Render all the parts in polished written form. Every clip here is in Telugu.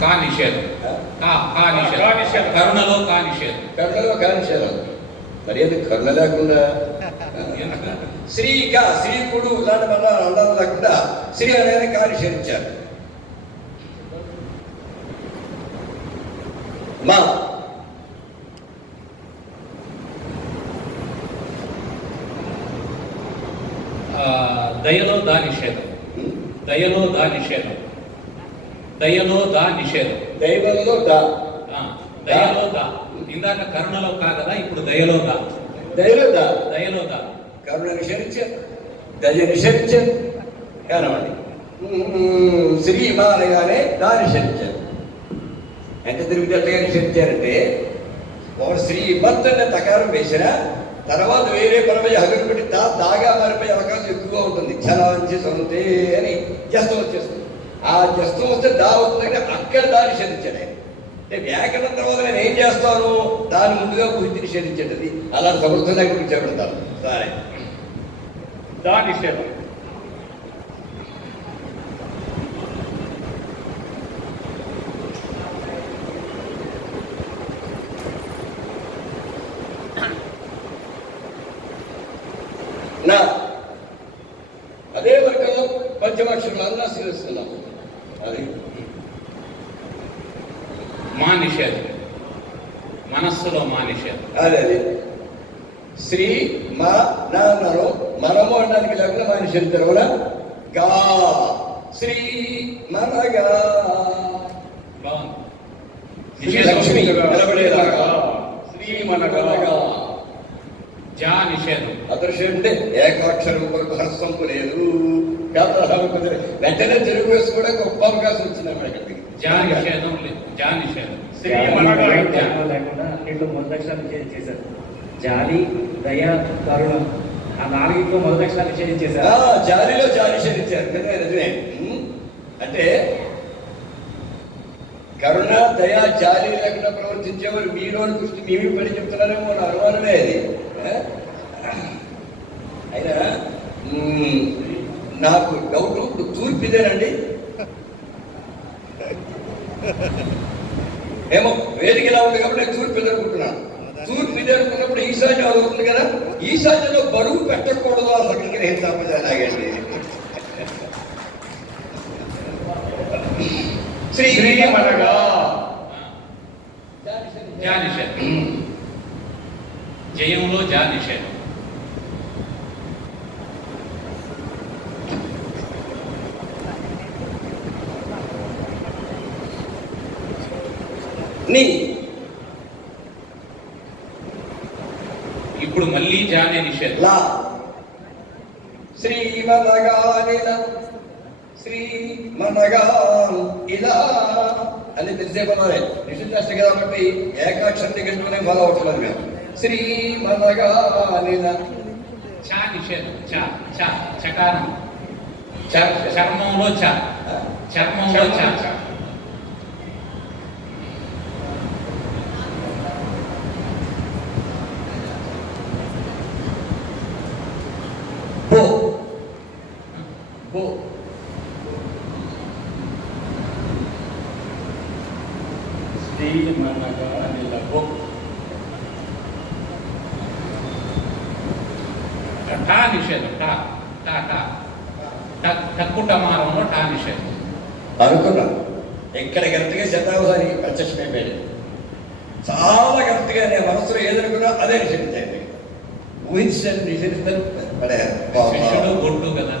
కా నిషేధం. కరుణలో కా నిషేధం. కరుణలో కా నిషేధం. మరి ఎందుకు కరుణ లేకుండా శ్రీగా శ్రీకుడు ఇలాంటి వల్ల అందాలు లేకుండా శ్రీ అనేది కా నిషేధించారు. మా దయలో దా నిషేధం. దయలో దా నిషేధం. దయలో దా నిషేధం. దైవంలో దా. దయలో దా. ఇందాక కరుణలో కా కదా, ఇప్పుడు దయలో దా. దయలో దా. దయలో దా. కరుణ నిషేధించారు, దయ నిషేధించారు. కానవండి శ్రీ మా అనగానే దా నిషేధించారు. ఎంత తిరుగుతట్టుగా నిషేధించారంటే ఒక శ్రీమత్ అనే తకారం వేసినా తర్వాత వేరే పరమయ్య హగలు పెట్టి దాగా మారిపోయే అవకాశం ఎక్కువగా ఉంటుంది. చలాంచి సొంతే అని జస్తం వచ్చేస్తుంది. ఆ జస్తం వస్తే దా అవుతుంది, అక్కడ దా నిషేధించాడు ఆయన. అంటే వ్యాకరణం తర్వాత నేను ఏం చేస్తాను దాని ముందుగా గురించి నిషేధించేది. అలాంటి సమర్థం దగ్గర కూర్చోబెడతాను. సరే దా నిషేధం. నా అదే వర్గంలో పంచమాక్షరాలను స్వీకరిస్తున్నాం. అది మా నిషేధం. మనస్సులో మా నిషేధం. అదే శ్రీ మా నాన్నను మనము అనడానికి లేకుండా మా నిషేధించారు కదా. గా శ్రీ మనగా లక్ష్మి నిలబడేలాగా శ్రీ మనగా. జా నిషేధం. అదృశ్యం అంటే ఏకాక్షరం కొరకు హర్సంపు లేదు. వెంటనే తెలుగు వేసుకోవడానికి గొప్ప అవకాశం వచ్చింది అన్నమాట. జా నిషేధం లేదు. జా నిషేధం. లేకుండా అన్నింటిలో మొదలక్షరాలు చేశారు. జాలి, దయ, కరుణ ఆ నాలుగింట్లో మొదలక్షరాలు నిషేధించేశారు. జాలిలో జా నిషేధించారు. నిజమే. అంటే కరుణ, దయ, జాలి లేకుండా ప్రవర్తించేవారు మీరు అని దృష్టి మేమే పడి చెప్తున్నారేమో నా అనుమానమే అది. అయినా నాకు డౌట్, ఇప్పుడు తూర్పు ఇదేనండి ఏమో వేదిక ఇలా ఉంది కాబట్టి నేను తూర్పు ఎదుర్కొంటున్నాను. తూర్పు ఇది అనుకున్నప్పుడు ఈశాన్యం అవుతుంది కదా. ఈశాన్యంలో బరువు పెట్టకూడదు ఆ సంఖ్య ఏం తప్పదాగండి. శ్రీ మనగా జా నిషేధం. జయంలో జా నిషేధం. ఇప్పుడు మళ్ళీ జానే నిషేధం. లా శ్రీ మనగా శ్రీ మనగా ఇలా అని తెలిసే పదాలే నిషిద్ధాష్ట కాబట్టి ఏకాక్షరం దగ్గరనే ఫాలో అవుతున్నారు మేము. శ్రీ మనగా చా నిషేధం. చా చా చకారం. చర్మంలో చా. చర్మంలో చా. టా నిషేధం. టా టా టా టక్కుటమారంలో టా నిషేధం. అనుకున్నా ఎక్కడ కరెక్ట్గా శతావధాని ప్రత్యక్షమైపోయాడు. చాలా కరెక్ట్గా నేను మనసులో ఏదనుకున్నా అదే నిషేధించండి. ఊహించండి నిషేధిస్తాను శిష్యుడు బొట్టు కదా.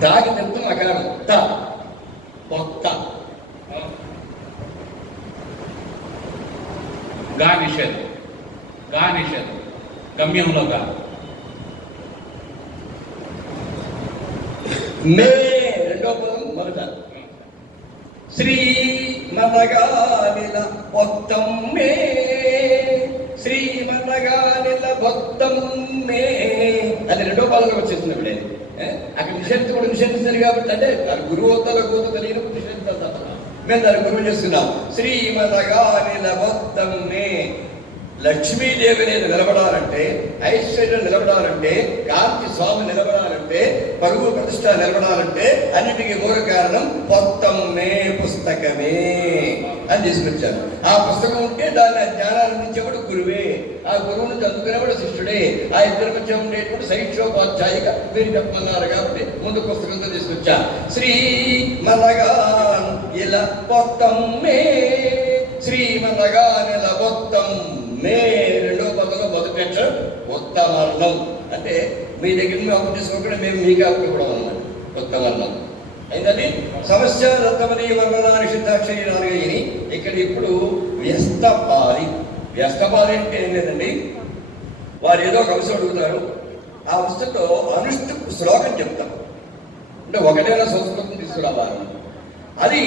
దాగి చెప్తాం అకారం త కొత్త. గా నిషేధం. గా నిషేధం. గమ్యంలో గా. మే రెండో పదం మొదట. శ్రీ మనగా మొత్తం మే శ్రీ మనగా మొత్తం మే అది రెండో పాదంలో వచ్చేస్తుంది ఇప్పుడే. అక్కడ నిషేధించకూడదు, నిషేధిస్తారు కాబట్టి అంటే అది గురువు అవుతారో కూతురు తెలియనప్పుడు నిషేధిస్తారు తప్ప మేము దాన్ని గురువు చేస్తున్నాం. శ్రీమదగా మొత్తం మే లక్ష్మీదేవి అనేది నిలబడాలంటే, ఐశ్వర్యం నిలబడాలంటే, కాంతి స్వామి నిలబడాలంటే, పరుగు ప్రతిష్ట నిలబడాలంటే అన్నిటికీ మూల కారణం మొత్తం మే పుస్తకమే అని తీసుకొచ్చారు. ఆ పుస్తకం ఉంటే దాన్ని జ్ఞానాన్ని అందించేవాడు గురువే, ఆ గురువుని చదువుకునేవాడు శిష్యుడే. ఆ ఇద్దరి మధ్య ఉండేటువంటి శైక్షోపాధ్యాయిగా మీరు చెప్పమన్నారు కాబట్టి ముందు పుస్తకంతో తీసుకొచ్చా. శ్రీమదగా ఇలా మొత్తం మే, శ్రీమదగా ఇలా మొత్తం మే రెండో పదంలో మొదటి అక్షరం ఉత్తమర్ణం. అంటే మీ దగ్గర మేము అప్పు తీసుకోకుండా మేము మీకు అప్పు కూడా అన్నమాట. ఉత్తమర్ణం అయిందండి. సమస్య రత్నమని వర్ణనాన్ని సిద్ధాక్షరి నాలుగయ్యని ఇక్కడ ఇప్పుడు వ్యస్తపాలి. వ్యస్తపాలి అంటే ఏం లేదండి, వారు ఏదో ఒక అంశం అడుగుతారు, ఆ అంశంతో అనుష్ఠు శ్లోకం చెప్తారు. అంటే ఒకటేనా సంస్కృతం తీసుకురావాలి. అది